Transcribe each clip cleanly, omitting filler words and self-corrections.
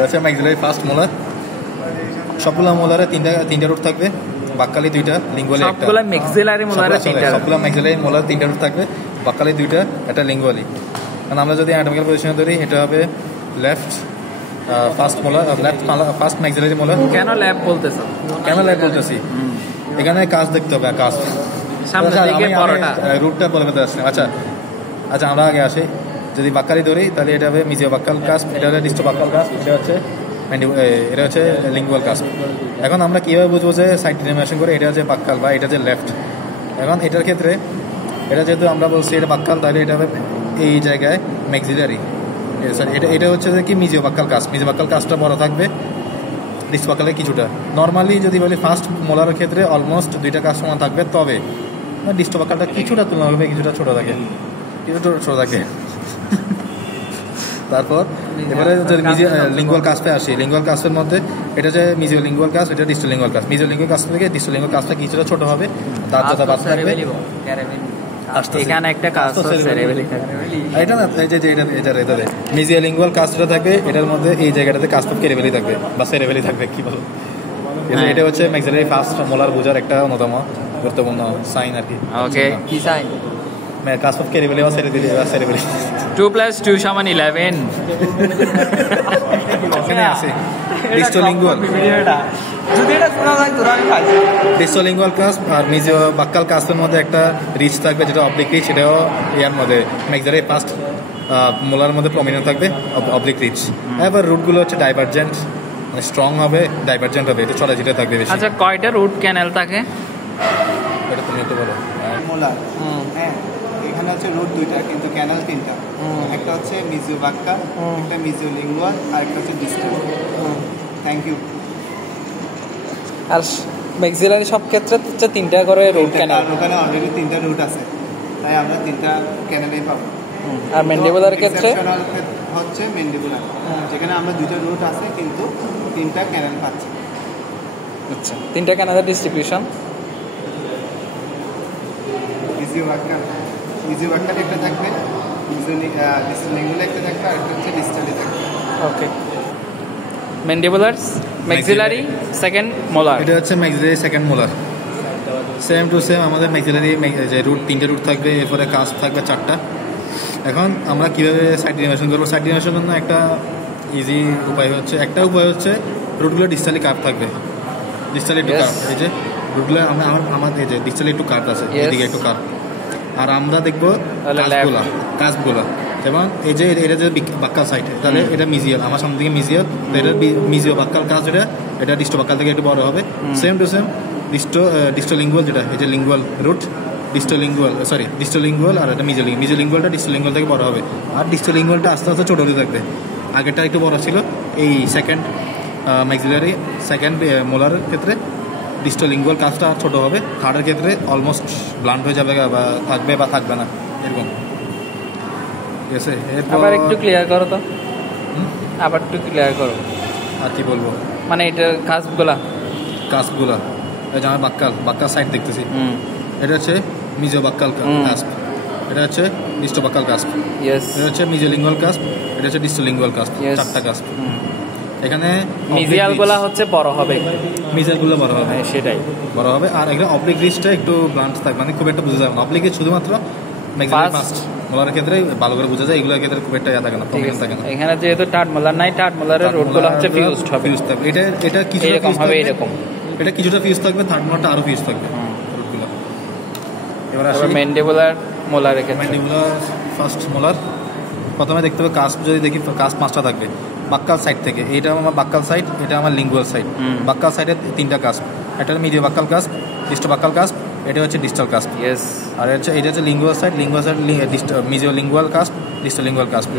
হচ্ছে maxillary first molar. সবগুলো মোলারে তিনটা রুট থাকবে, বাক্কালি দুইটা, লিঙ্গুয়ালি একটা। সবগুলো ম্যাক্সিলারি মোলারে তিনটা, সবগুলো ম্যাক্সিলারি মোলার তিনটা রুট থাকবে, বাক্কালি দুইটা, একটা লিঙ্গুয়ালি। কারণ আমরা যদি অ্যানাটমিক্যাল পজিশনে ধরি, এটা হবে left first molar, first maxillary molar. কেন ল্যাব বলতেছো? কেন ল্যাব বলতেছি, এখানে কাজ দেখতে হবে, কাজ সামনে দিকে বড়টা, রুটটা বলে বলতে আসছে। আচ্ছা আচ্ছা, আমরা আগে আসি। যদি বাক্কালি ধরি তাহলে এটা হবে মিজিও বাক্কাল কাস্প, এটা হচ্ছে ডিস্টো বাক্কাল কাস্প, এটা হচ্ছে লিঙ্গুয়াল কাস্প। এখন আমরা কীভাবে বুঝবো যে সাইড ডিনোমিনেশন করে এটা হচ্ছে বাক্কাল বা এটা হচ্ছে লেফট? এখন এটার ক্ষেত্রে এটা যেহেতু আমরা বলছি এটা বাক্কাল, তাহলে এটা হবে এই জায়গায় ম্যাক্সিলারি। এটা হচ্ছে যে কি মিজিও বাক্কাল কাস্প। মিজিও বাক্কাল কাস্পটা বড় থাকবে, ডিস্টো বাক্কালে কিছুটা। নর্মালি যদি বলি ফার্স্ট মোলারের ক্ষেত্রে অলমোস্ট দুইটা কাজ সমান থাকবে, তবে ডিস্টো বাক্কালটা কিছুটা তুলনাভাবে কিছুটা ছোট থাকে, কিছুটা ছোট থাকে। তারপর এবারে যদি লিঙ্গুয়াল কাস্পে আসি, লিঙ্গুয়াল কাস্পের মধ্যে এটা যে মিজিও লিঙ্গুয়াল কাস্প, এটা ডিস্টো লিঙ্গুয়াল কাস্প। মিজিও লিঙ্গুয়াল কাস্প থেকে ডিস্টো লিঙ্গুয়াল কাস্পটা কিছুটা ছোট হবে, তার যথা বাদ থাকবে। এখানে একটা কাজ এটা না, এটা মিজিও লিঙ্গুয়াল কাস্পটা থাকবে, এটার মধ্যে এই জায়গাটাতে কাস্প অফ কেরেভেলি থাকবে বা সেরেভেলি থাকবে, কি বলো? এটা হচ্ছে ম্যাক্সিলারি ফার্স্ট মোলার বোঝার একটা অন্যতম গুরুত্বপূর্ণ সাইন আর কি। ওকে, কি সাইন? কাস্প অফ কেরেভেলি বা সেরেভেলি। 2 + 2 = 11। এখানে আছে ডিস্টো লিঙ্গুয়াল, ডিস্টো লিঙ্গুয়াল কাস্প আর মিজিও বাক্কাল কাস্পের মধ্যে একটা রিচ থাকবে, যেটা অবলিক রিচ। এটাও ইয়ার মধ্যে ম্যাক্সিলারি ফার্স্ট মোলার মধ্যে প্রমিনেন্ট থাকবে অবলিক রিচ। এবার রুটগুলো হচ্ছে ডাইভারজেন্ট, মানে স্ট্রং হবে, ডাইভারজেন্ট হবে, এটা চড়া যেটা থাকবে বেশি। আচ্ছা, কয়টা রুট ক্যানেল থাকে? এটা তুমি একটু বলো। মোলার, হ্যাঁ, এখানে হচ্ছে রুট দুইটা কিন্তু ক্যানেল তিনটা। একটা হচ্ছে মিজিও বাক্কাল, একটা মিজিও লিঙ্গুয়াল, আর একটা হচ্ছে ডিস্টাল। Thank you. আর ম্যাক্সিলারি সব ক্ষেত্রে হচ্ছে তিনটা করে রুট ক্যানেল। ওখানে অলরেডি তিনটা রুট আছে, তাই আমরা তিনটা ক্যানেলেই পাবো। আর ম্যান্ডিবুলার ক্ষেত্রে হচ্ছে ম্যান্ডিবুলার, যেখানে আমরা দুইটা রুট আছে কিন্তু তিনটা ক্যানেল পাচ্ছি। আচ্ছা, তিনটা ক্যানেলের ডিস্ট্রিবিউশন। মিজিও বাক্কাল একটা থাকবে, ডিস্টাল লিঙ্গুয়াল একটা থাকবে, আর একটা হচ্ছে ডিস্টালি থাকবে। ওকে, ম্যান্ডিবুলারস, ম্যাক্সিলারি, সেকেন্ড মোলার। এটা হচ্ছে maxillary second molar. Same to same আমাদের ম্যাক্সিলারি যে রুট তিনটে রুট থাকবে, এরপরে কাস্প থাকবে চারটা। এখন আমরা কীভাবে সাইড ডিনোমিনেশন করবো? সাইড ডিনোমিনেশনের জন্য একটা ইজি উপায় হচ্ছে, রুটগুলো ডিস্টালি কার্ভ থাকবে, ডিস্টালি একটু কার্ভ। এই যে রুটগুলো আমাদের এই যে ডিস্টালি একটু কার্ভ আছে, এদিকে একটু কার্ভ। আর আমরা দেখবো কাস্পগুলো, এবং এই যে এটা যে বাক্কাল সাইড, তাহলে এটা মিজিয়াল, আমার সামনে দিকে মিজিয়াল, এটা মিজিও বাক্কাল কাজ, এটা ডিস্টো বাক্কাল থেকে একটু বড় হবে। সেম টু সেম ডিস্টো লিঙ্গুয়াল, যেটা এই যে লিঙ্গুয়াল রুট, ডিস্টো লিঙ্গুয়াল আর এটা মিজিও লিঙ্গুয়ালটা ডিস্টো লিঙ্গুয়াল থেকে বড় হবে। আর ডিস্টো লিঙ্গুয়ালটা আস্তে আস্তে ছোট হতে থাকবে, আগেরটা একটু বড় ছিল। এই সেকেন্ড ম্যাক্সিলারি সেকেন্ড মোলারের ক্ষেত্রে ডিস্টো লিঙ্গুয়াল কাজটা ছোট হবে, থার্ডের ক্ষেত্রে অলমোস্ট ব্লান্ট হয়ে যাবে বা থাকবে না, এরকম। ঠিক আছে, আবার একটু ক্লিয়ার করো তো, আবার একটু ক্লিয়ার করো। আর কি বলবো, মানে এটা কাস্পগুলা এই যে আমার বাক্কাল সাইড দেখতেছি, এটা হচ্ছে মিজিও বাক্কাল কাস্প, এটা হচ্ছে ডিস্টো বাক্কাল কাস্প, এটা হচ্ছে মিজিও লিঙ্গুয়াল কাস্প, এটা হচ্ছে ডিস্টো লিঙ্গুয়াল কাস্প, চারটা কাস্প। এখানে মিজিয়ালগুলা হচ্ছে বড় হবে, মিজিয়ালগুলো বড় হবে, সেটাই বড় হবে। আর এখানে অবলিক রিচটা একটু ব্লান্ট থাকবে, মানে খুব একটা বোঝা যাবে না। অবলিক রিচ শুধুমাত্র ম্যাক্সিলারি ফার্স্ট মোলারের ক্ষেত্রে ভালো করে বোঝা যায়, এগুলোর ক্ষেত্রে খুব একটা থাকে না, প্রবলেম থাকে না। এখানে যেহেতু টার্ড মোলার নাই, টার্ড মোলারের রুটগুলো হচ্ছে ফিউজড হবে, এটা কিছুটা এরকম হবে, এরকম এটা কিছুটা ফিউজ থাকবে, থার্ড মোলারটা আরো ফিউজ থাকবে রুটগুলো। এবার আসি ম্যান্ডিবুলার মোলারের ক্ষেত্রে। ম্যান্ডিবুলার ফার্স্ট মোলার প্রথমে দেখতে হবে কাস্প, যদি দেখি কাস্প 5টা থাকবে বাক্কাল সাইড থেকে। এটা আমার বাক্কাল সাইড, এটা আমার লিঙ্গুয়াল সাইড। বাক্কাল সাইডে 3টা কাস্প, একটা মিডিও বাক্কাল কাস্প, ডিস্টো বাক্কাল কাস্প, এটা হচ্ছে ডিস্টাল কাস্প। আর এটা হচ্ছে lingual side মিজিও lingual cusp, ডিস্টো lingual cusp.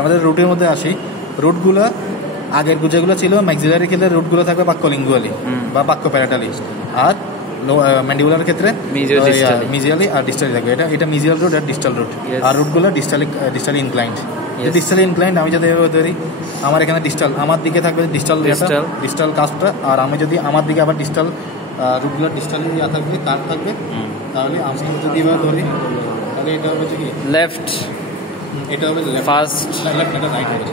আমাদের রুটের মধ্যে আসি, রুটগুলো আগের যেগুলো ছিল ম্যাক্সিলারি ক্ষেত্রে রুটগুলো থাকবে বাক্য লিঙ্গুয়ালি বা বাক্য প্যারাটালি, আর ম্যান্ডিবুলার ক্ষেত্রে মিজিয়ালি আর ডিস্টালি থাকবে। এটা মিজিয়াল রুট আর ডিস্টাল রুট, আর রুটগুলো ডিস্টালি ইনক্লাইন্ড। ডিস্টালি ইনক্লাইন্ড আমি যদি ধরি, আমার এখানে ডিস্টাল, আমার দিকে থাকবে ডিস্টাল কাস্পটা, আর আমি যদি আমার দিকে আবার ডিস্টাল রুটগুলো ডিস্টালি থাকবে, কার্ভ থাকবে, তাহলে আমি যদি এবার ধরি, তাহলে এটা হচ্ছে কি লেফট, এটা হবে ফার্স্ট, লেফট, এটা রাইট হবে,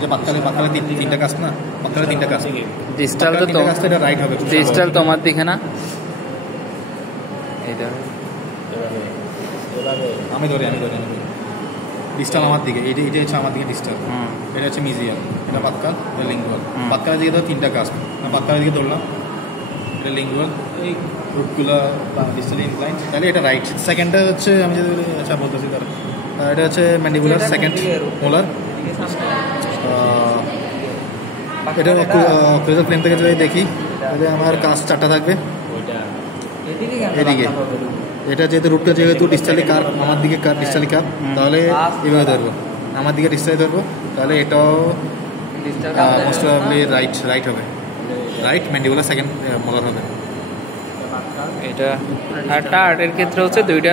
যে পাক্কালে তিনটা কাজ না, পাক্কালে তিনটা কাজ, ডিজিটাল তো তিনটা কাজটা এটা রাইট হবে। ডিজিটাল তোমার দিকে না, এই ধরো আমি ধরি ডিজিটাল আমার দিকে, এটা হচ্ছে আমার দিকে ডিজিটাল, এটা হচ্ছে মিউজিয়াম, এটা পাক্কাল, এটা লিঙ্গুয়াল। পাক্কালের দিকে ধর তিনটা কাজ, পাক্কালের দিকে ধরলাম, এটা লিঙ্গুয়াল, এই রুটগুলো ডিজিটালি ইনক্লাইন, তাহলে এটা রাইট। সেকেন্ডটা হচ্ছে আমি যদি আচ্ছা বলতেছি তার, এটা হচ্ছে ম্যান্ডিবুলার সেকেন্ড মোলার। এটা ক্লোজার প্লেন থেকে যদি দেখি তাহলে আমার কাজ চারটা থাকবে এদিকে। এটা যেহেতু ডিস্টালি কার্ভ, আমার দিকে ডিস্টালি কার্ভ, তাহলে এভাবে ধরবো, আমার দিকে ডিস্টালি ধরবো, তাহলে এটাও মোস্ট প্রবাবলি রাইট হবে, রাইট ম্যান্ডিবুলার সেকেন্ড মোলার হবে এটা। আর টার্টের ক্ষেত্রে হচ্ছে দুইটা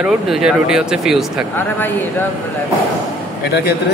রুটই হচ্ছে ফিউজ থাকে। এটার ক্ষেত্রে